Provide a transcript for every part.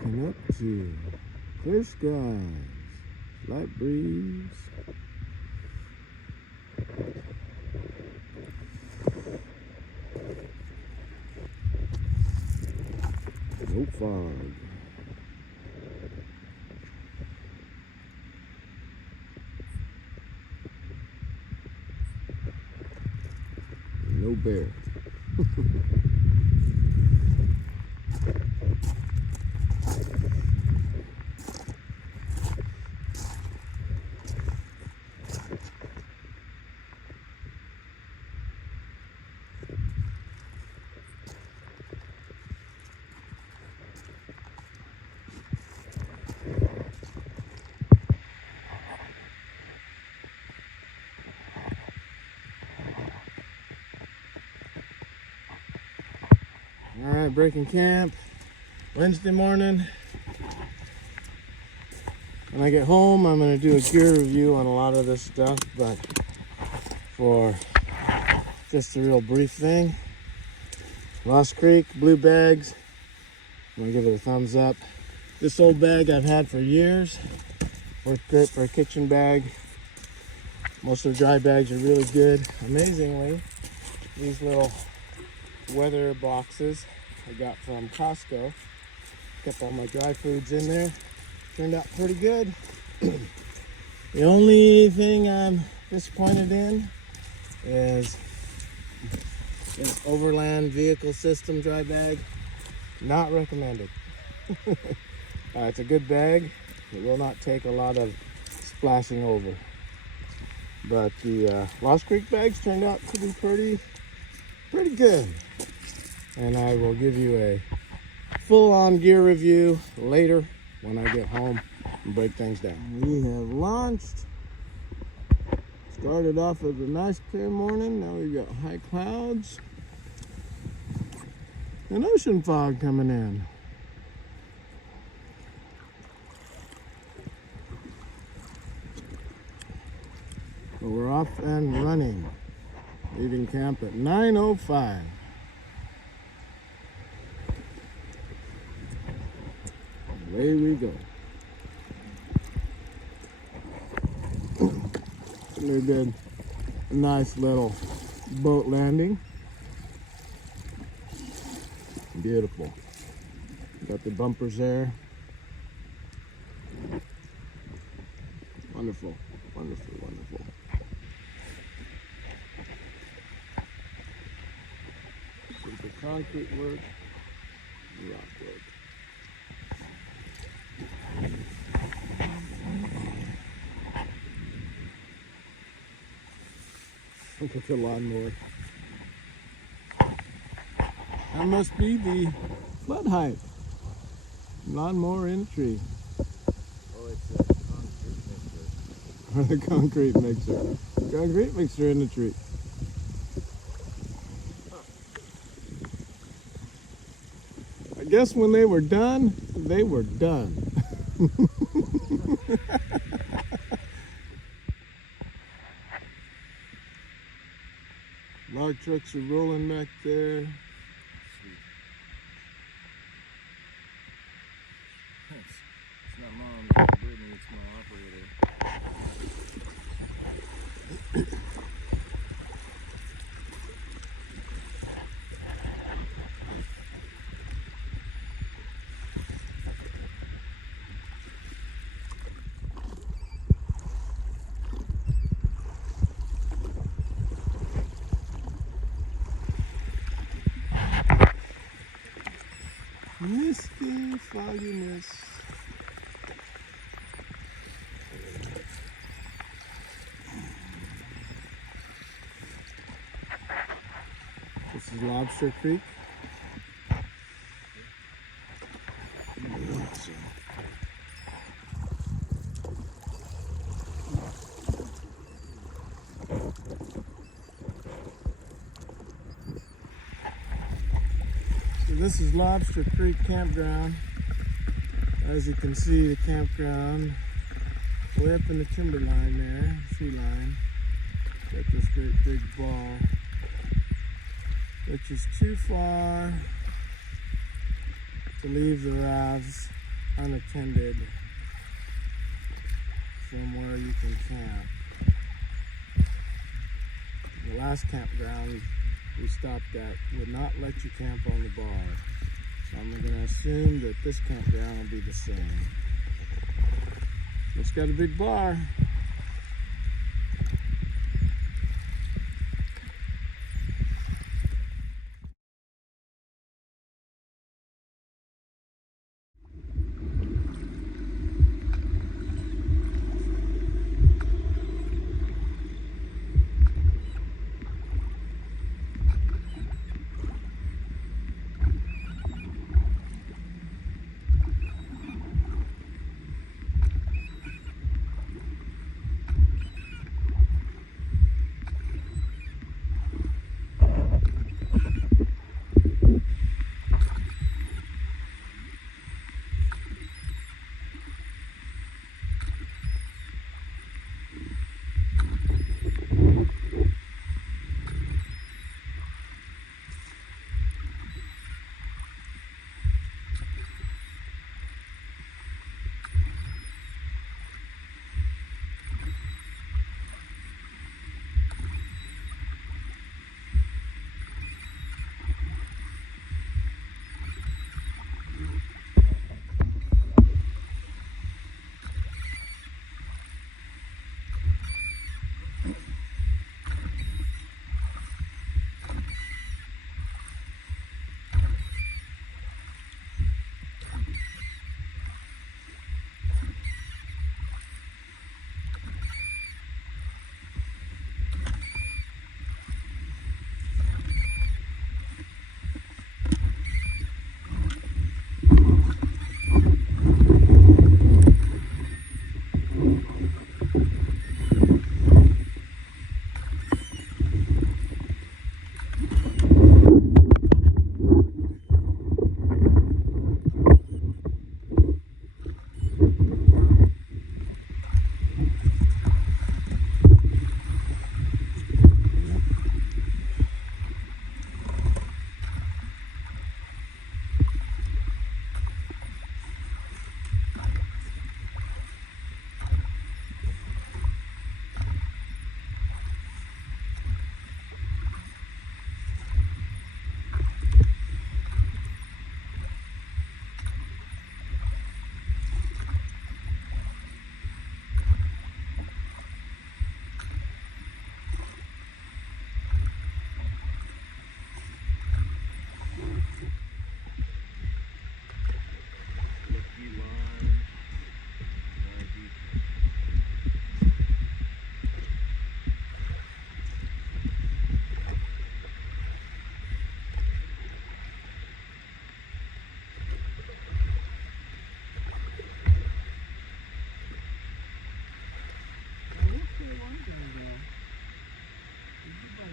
waking up to clear skies, light breeze. No fog. No bear. All right, breaking camp Wednesday morning. When I get home, I'm going to do a gear review on a lot of this stuff, but for just a real brief thing, Lost Creek blue bags, I'm going to give it a thumbs up. This old bag I've had for years, worked great for a kitchen bag. Most of the dry bags are really good. Amazingly, these little weather boxes I got from Costco, kept all my dry foods in there, turned out pretty good. The only thing I'm disappointed in is this Overland Vehicle System dry bag. Not recommended. It's a good bag. It will not take a lot of splashing over. But the Lost Creek bags turned out to be pretty good. And I will give you a full-on gear review later when I get home and break things down. We have launched. Started off with a nice clear morning. Now we've got high clouds and ocean fog coming in. But we're off and running. Leaving camp at 9:05. Away we go. We did a nice little boat landing. Beautiful. Got the bumpers there. Wonderful, wonderful, wonderful. The concrete work, rock work. Look at the lawnmower. That must be the flood height. Lawnmower in a tree. Oh, it's a concrete mixer. Or the concrete mixer. Concrete mixer in the tree. I guess when they were done, they were done. Log trucks are rolling back there. Sweet. It's not mom, it's Brittany, it's my operator. Misty fogginess. This is Lobster Creek. So this is Lobster Creek Campground. As you can see, the campground way up in the timber line there, tree line. Got this great big ball, which is too far to leave the rafts unattended somewhere you can camp. The last campground we stopped at would not let you camp on the bar. So I'm going to assume that this campground will be the same. It's got a big bar.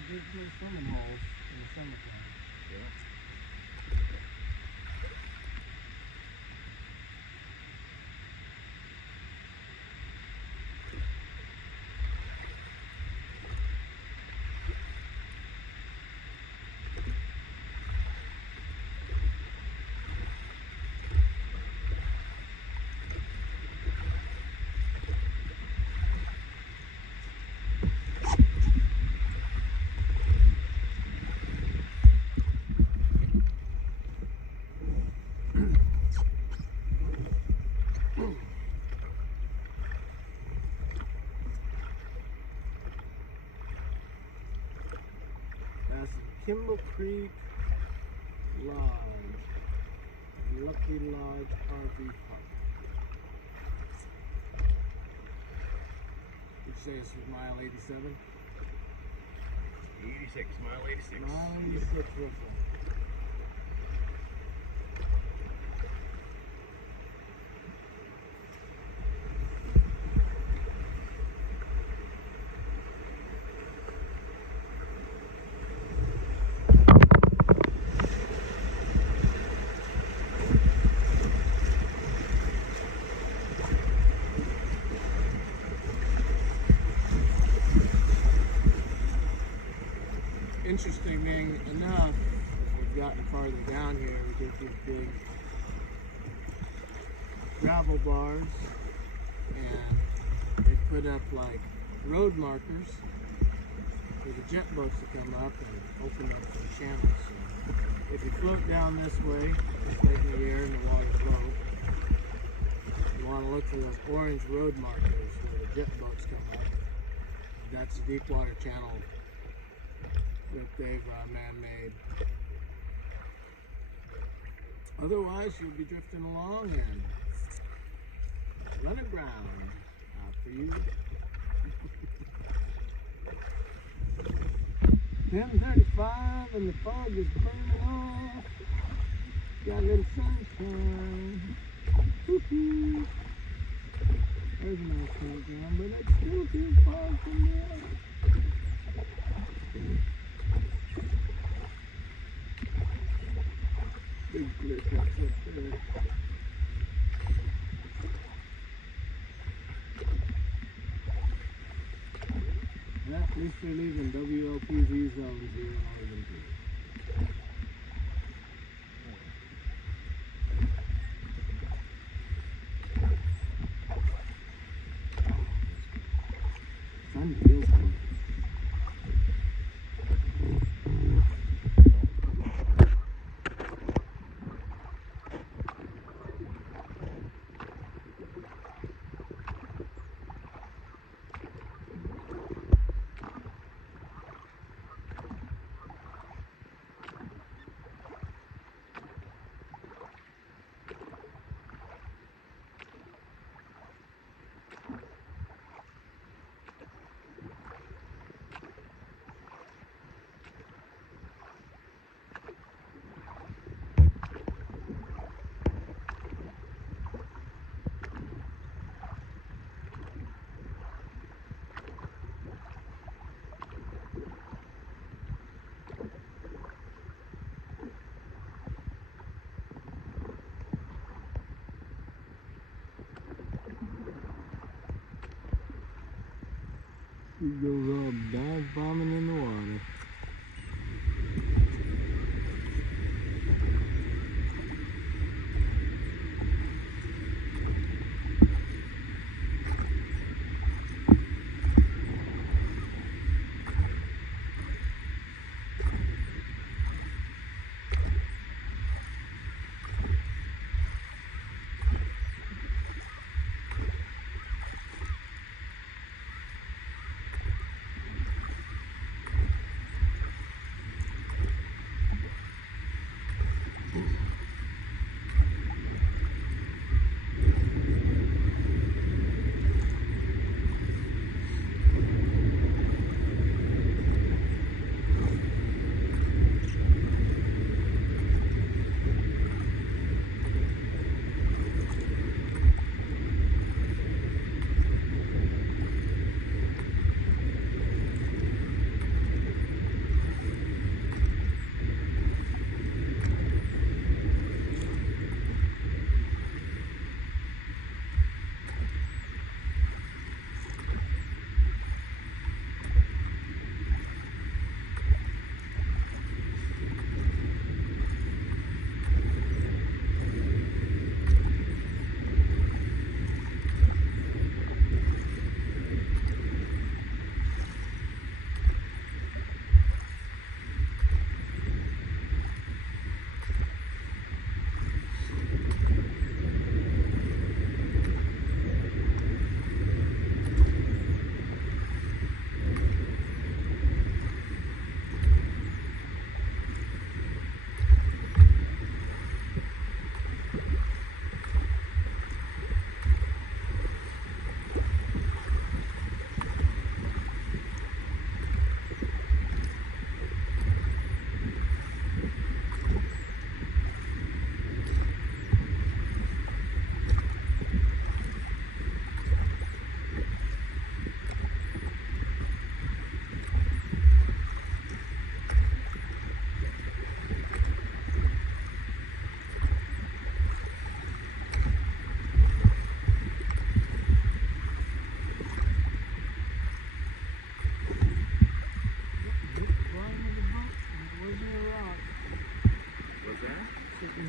Big swimming holes in the summertime. Yeah. That's Kimball Creek Lodge, Lucky Lodge RV Park. Would you say this was mile 87? 86, mile 86. Mile 86, Russell. Interestingly enough, as we've gotten farther down here, we get these big gravel bars, and they put up like road markers for the jet boats to come up and open up some channels. So if you float down this way, just right in the air and the water's low, you want to look for those orange road markers where the jet boats come up. That's the deep water channel that they've man-made. Otherwise, you'll be drifting along and run aground. For you. 10:35 and the fog is burning off. Got a little sunshine. Woo-hoo. There's a nice campground, but it's still too far from there. Big clear cuts up there. At least they're leaving WLPV zones here in Oregon too. Sun feels good. You go Rob dive bombing in the water.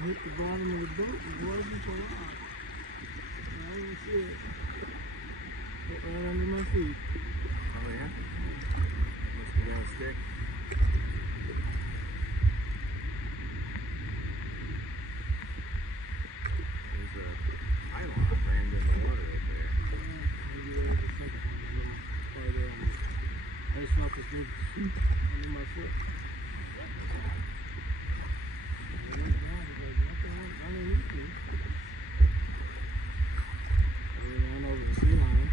Hit the bottom of the boat and wasn't a lot. don't even see it. Get right under my feet. Oh yeah? Must be got a stick. There's a pylon rammed in the water right there. Maybe there's a second one a little farther on. I just felt this big under my foot. I looked down, there's like nothing underneath me. I ran over the sea lion.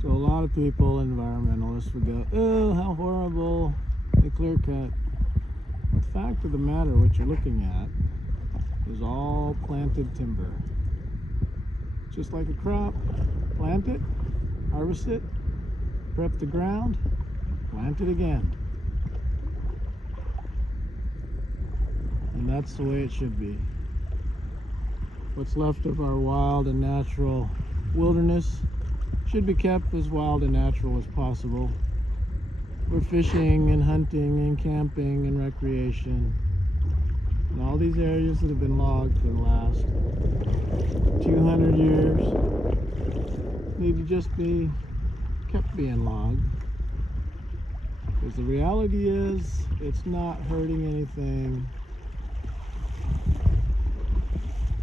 So a lot of people, environmentalists, would go, oh, how horrible, the clear cut. The fact of the matter, what you're looking at is all planted timber. Just like a crop, plant it, harvest it, prep the ground, plant it again. And that's the way it should be. What's left of our wild and natural wilderness should be kept as wild and natural as possible. We're fishing and hunting and camping and recreation. And all these areas that have been logged for the last 200 years need to just be kept being logged. Because the reality is, it's not hurting anything.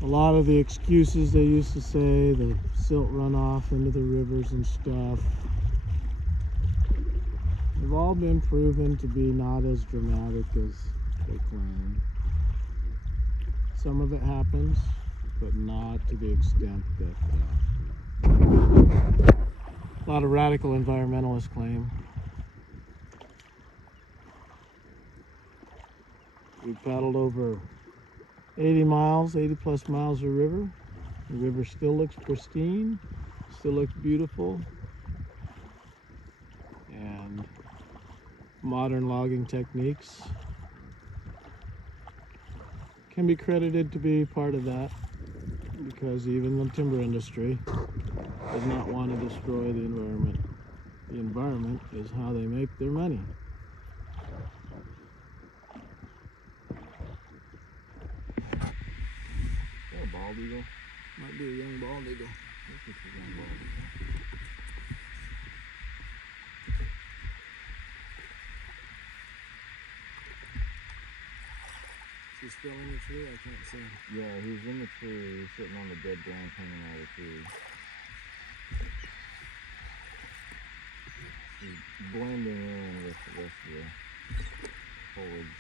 A lot of the excuses they used to say, the silt runoff into the rivers and stuff, have all been proven to be not as dramatic as they claim. Some of it happens, but not to the extent that a lot of radical environmentalists claim. We paddled over 80 miles, 80 plus miles of river. The river still looks pristine, still looks beautiful, and modern logging techniques can be credited to be part of that, because even the timber industry does not want to destroy the environment. The environment is how they make their money. Bald eagle? Might be a young bald eagle. I think it's a young bald eagle. He's still in the tree? I can't see him. Yeah, he's in the tree. He's sitting on the dead branch hanging out of the tree. He's blending in with the rest of the foliage.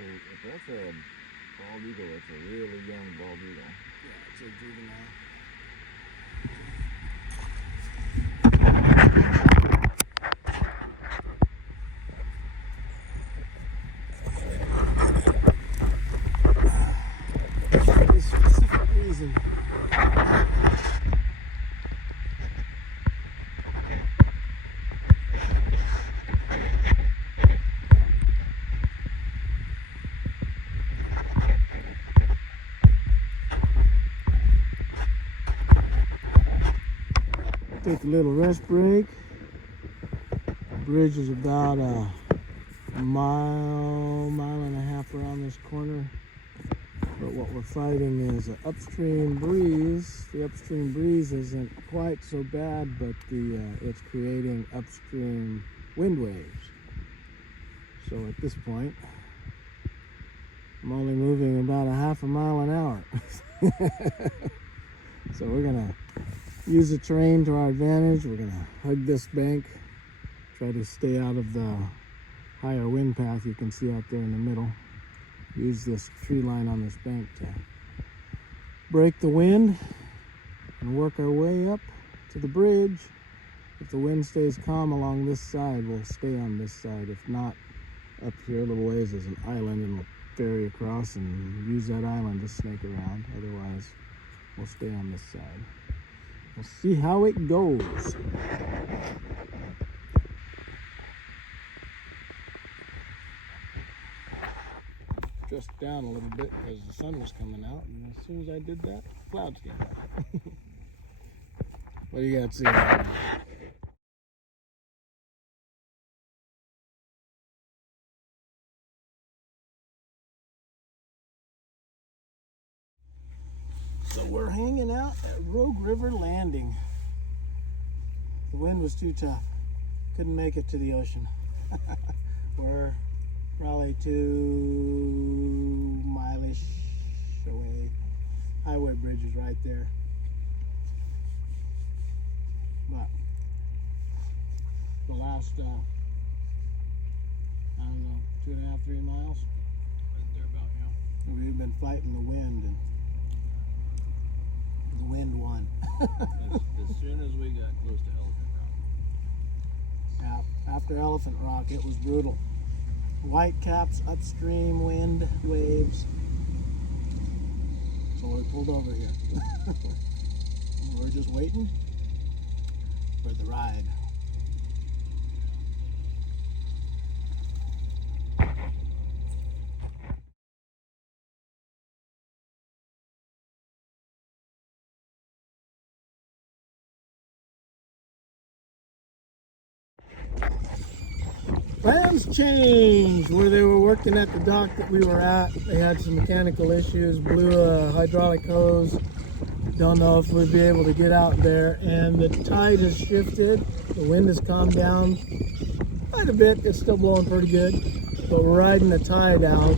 If that's a bald eagle, it's a really young bald eagle. Yeah, it's a juvenile. For this specific reason. Take a little rest break. The bridge is about a mile and a half around this corner. But what we're fighting is an upstream breeze. The upstream breeze isn't quite so bad, but it's creating upstream wind waves. So at this point, I'm only moving about a half a mile an hour. So we're gonna use the terrain to our advantage. We're gonna hug this bank, try to stay out of the higher wind path you can see out there in the middle. Use this tree line on this bank to break the wind and work our way up to the bridge. If the wind stays calm along this side, we'll stay on this side. If not, up here a little ways is an island, and we'll ferry across and use that island to snake around. Otherwise, we'll stay on this side. We'll see how it goes. Just down a little bit because the sun was coming out, and as soon as I did that, clouds came out. What do you got to see right now? So we're hanging out at Rogue River Landing. The wind was too tough. Couldn't make it to the ocean. We're probably 2 mile-ish away. Highway bridge is right there. But the last, I don't know, 2.5, 3 miles, Thereabout, yeah. we've been fighting the wind, and the wind won. As soon as we got close to Elephant Rock. Yeah, after Elephant Rock, it was brutal. White caps, upstream, wind, waves. So we pulled over here. We're just waiting for the ride. Plans changed. Where they were working at the dock that we were at, they had some mechanical issues, blew a hydraulic hose. Don't know if we'd be able to get out there, and the tide has shifted. The wind has calmed down quite a bit. It's still blowing pretty good, but we're riding the tide out.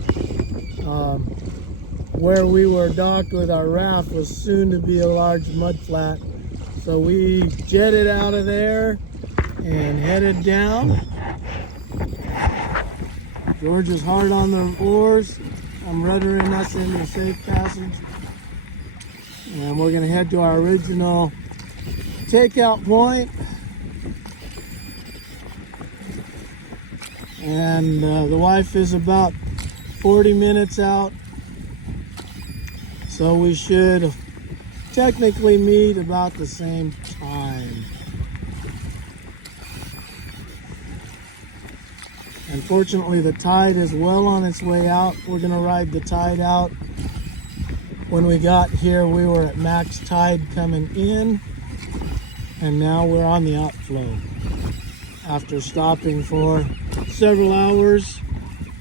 Where we were docked with our raft was soon to be a large mud flat, so we jetted out of there and headed down. George is hard on the oars. I'm ruddering us into a safe passage. And we're gonna head to our original takeout point. And the wife is about 40 minutes out. So we should technically meet about the same time. Unfortunately, the tide is well on its way out. We're gonna ride the tide out. When we got here, we were at max tide coming in, and now we're on the outflow. After stopping for several hours,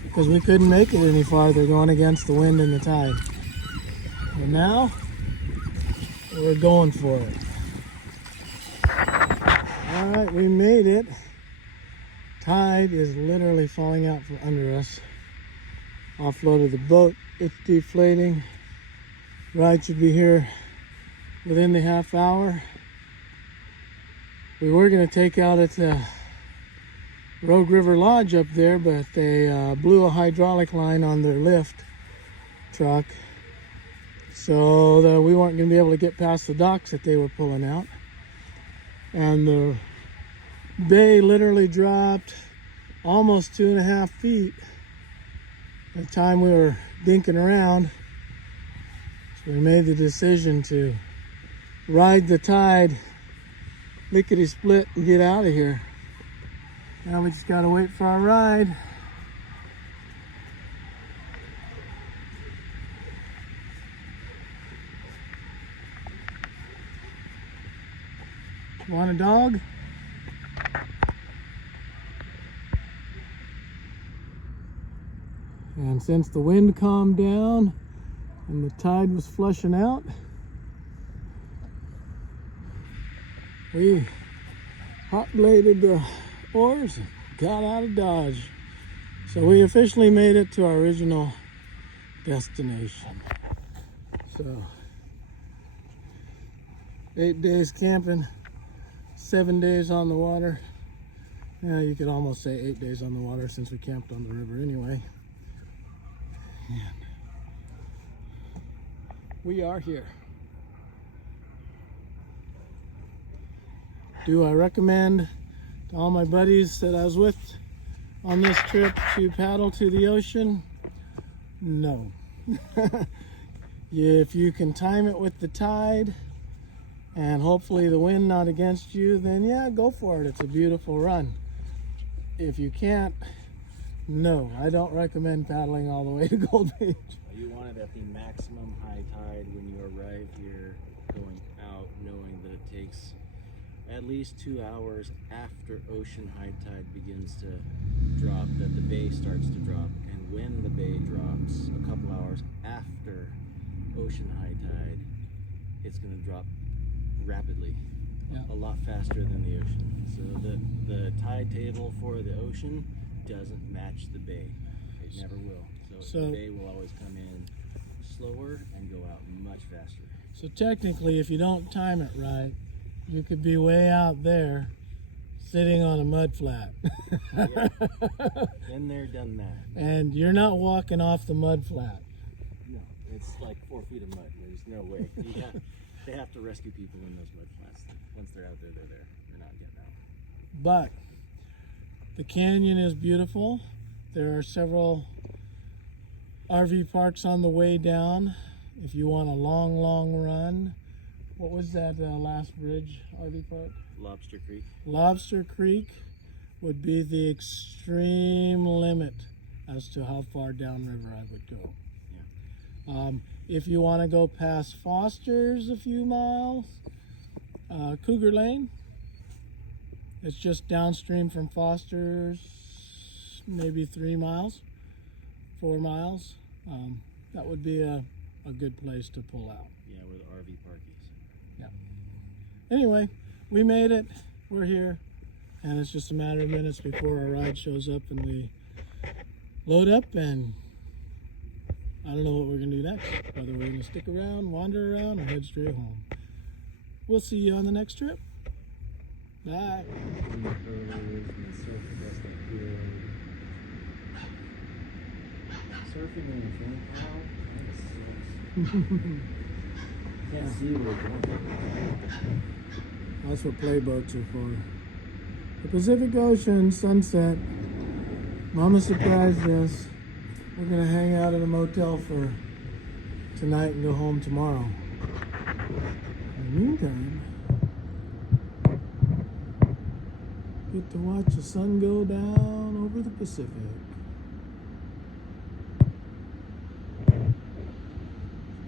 because we couldn't make it any farther going against the wind and the tide. And now, we're going for it. All right, we made it. Tide is literally falling out from under us. Offloaded the boat, it's deflating. Ride should be here within the half hour. We were gonna take out at the Rogue River Lodge up there, but they blew a hydraulic line on their lift truck, so that we weren't gonna be able to get past the docks that they were pulling out. And the bay literally dropped almost 2.5 feet by the time we were dinking around. So we made the decision to ride the tide, lickety split, and get out of here. Now we just gotta wait for our ride. Want a dog? And since the wind calmed down and the tide was flushing out, we hot-bladed the oars and got out of Dodge. So we officially made it to our original destination. So 8 days camping, 7 days on the water. Yeah, you could almost say 8 days on the water since we camped on the river anyway. And we are here. Do I recommend to all my buddies that I was with on this trip to paddle to the ocean? No. If you can time it with the tide and hopefully the wind not against you, then yeah, go for it. It's a beautiful run. If you can't, no, I don't recommend paddling all the way to Gold Beach. You want it at the maximum high tide when you arrive here, going out, knowing that it takes at least 2 hours after ocean high tide begins to drop, that the bay starts to drop. And when the bay drops, a couple hours after ocean high tide, it's going to drop rapidly, a lot faster than the ocean. So the tide table for the ocean doesn't match the bay. It never will. So the bay will always come in slower and go out much faster. So technically, if you don't time it right, you could be way out there sitting on a mud flat. Yeah. Been there, done that. And you're not walking off the mud flat. No, it's like 4 feet of mud. There's no way. They have to rescue people in those mud flats. Once they're out there, they're there. They're not getting out. But the canyon is beautiful. There are several RV parks on the way down. If you want a long run, what was that last bridge RV park? Lobster Creek. Lobster Creek would be the extreme limit as to how far downriver I would go. Yeah. If you want to go past Foster's a few miles, Cougar Lane, it's just downstream from Foster's, maybe 3 miles, 4 miles. That would be a good place to pull out. Yeah, where the RV park is. Yeah. Anyway, we made it. We're here. And it's just a matter of minutes before our ride shows up and we load up, and I don't know what we're going to do next. Whether we're going to stick around, wander around, or head straight home. We'll see you on the next trip. Bye. Surfing in the front out, that sucks. Can't see where it's going. That's what playboats are for. The Pacific Ocean, sunset. Mama surprised us. We're gonna hang out at a motel for tonight and go home tomorrow. In the meantime, get to watch the sun go down over the Pacific.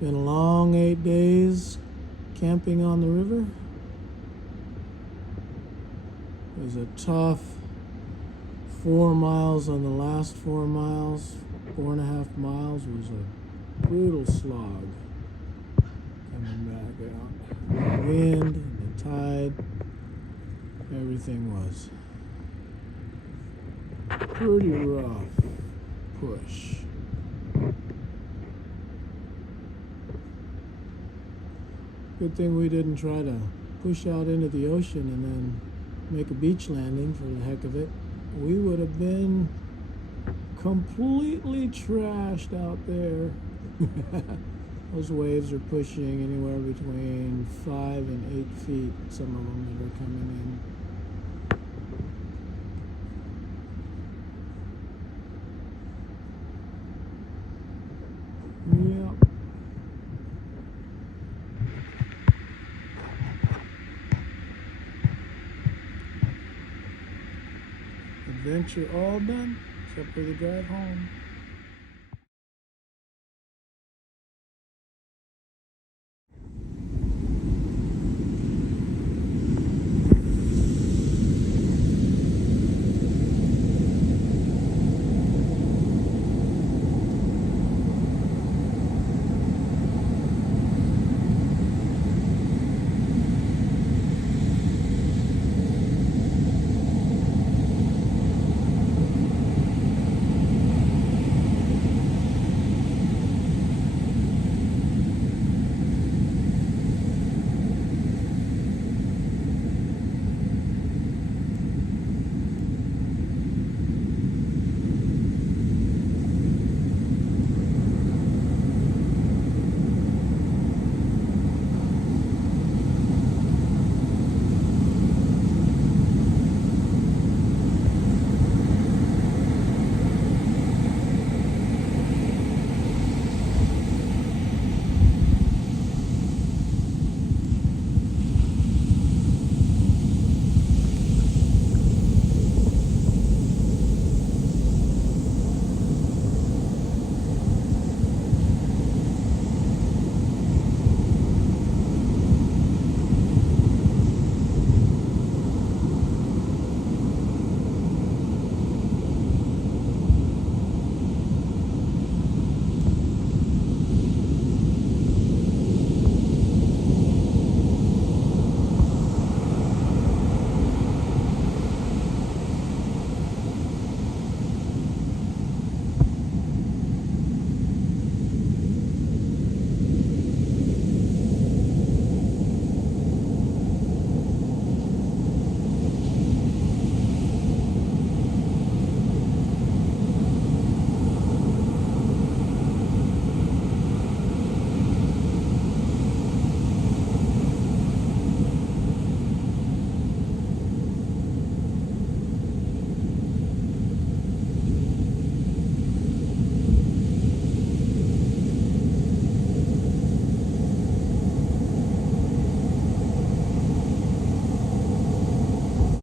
Been a long 8 days camping on the river. It was a tough 4 miles on the last 4 miles. 4.5 miles was a brutal slog coming back out. The wind and the tide, everything was pretty rough push. Good thing we didn't try to push out into the ocean and then make a beach landing for the heck of it. We would have been completely trashed out there. Those waves are pushing anywhere between 5 and 8 feet, some of them that are coming in. Yep. Adventure all done, except for the drive home.